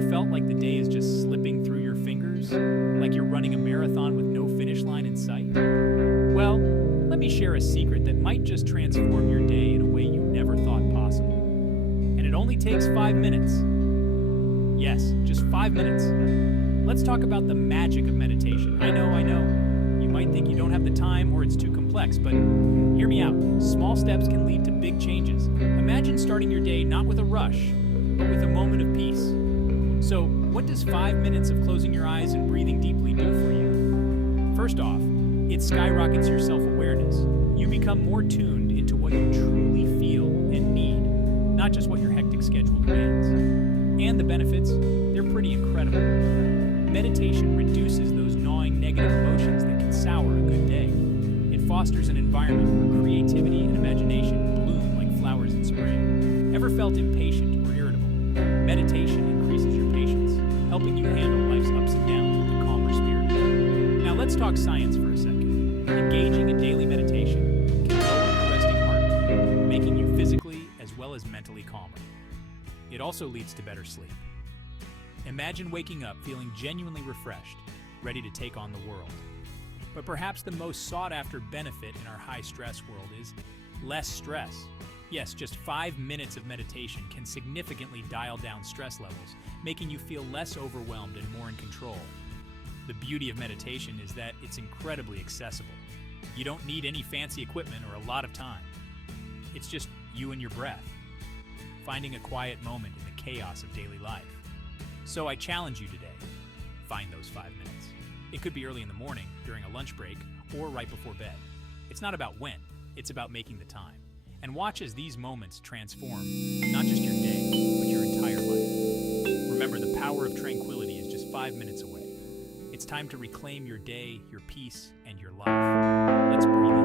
Ever felt like the day is just slipping through your fingers? Like you're running a marathon with no finish line in sight? Well, let me share a secret that might just transform your day in a way you never thought possible. And it only takes 5 minutes. Yes, just 5 minutes. Let's talk about the magic of meditation. I know. You might think you don't have the time or it's too complex, but hear me out. Small steps can lead to big changes. Imagine starting your day not with a rush, but with a moment of peace. So, what does 5 minutes of closing your eyes and breathing deeply do for you? First off, it skyrockets your self-awareness. You become more tuned into what you truly feel and need, not just what your hectic schedule demands. And the benefits, they're pretty incredible. Meditation reduces those gnawing negative emotions that can sour a good day. It fosters an environment where creativity and imagination bloom like flowers in spring. Ever felt impatient or irritable? Meditation increases your patience, helping you handle life's ups and downs with a calmer spirit. Now let's talk science for a second. Engaging in daily meditation can lower the resting heart rate, making you physically as well as mentally calmer. It also leads to better sleep. Imagine waking up feeling genuinely refreshed, ready to take on the world. But perhaps the most sought-after benefit in our high-stress world is less stress. Yes, just 5 minutes of meditation can significantly dial down stress levels, making you feel less overwhelmed and more in control. The beauty of meditation is that it's incredibly accessible. You don't need any fancy equipment or a lot of time. It's just you and your breath, finding a quiet moment in the chaos of daily life. So I challenge you today, find those 5 minutes. It could be early in the morning, during a lunch break, or right before bed. It's not about when, it's about making the time. And watch as these moments transform not just your day, but your entire life. Remember, the power of tranquility is just 5 minutes away. It's time to reclaim your day, your peace, and your life. Let's breathe